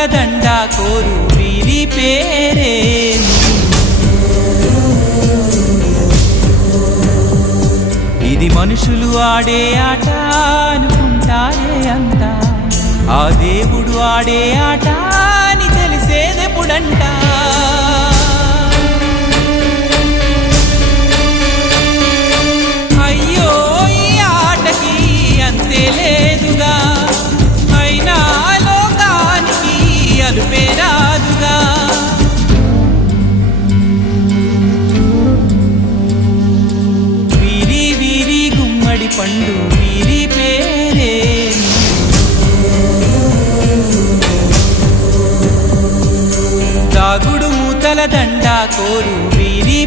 మూతల దండ కోరు వీరి పేరే. ఇది మనుషులు ఆడే ఆట అనుకుంటారే అంతా, ఆ దేవుడు ఆడే ఆట అని తెలిసేదెప్పుడంట. అయ్యో ఈ ఆటకి అంతే లేదుగా, అయినా లోకానికి అలుపే రాదుగా. వీరి వీరి గుమ్మడి పండు వీరి పేరే. దాగుడు మూతల దండ కోరు వీరి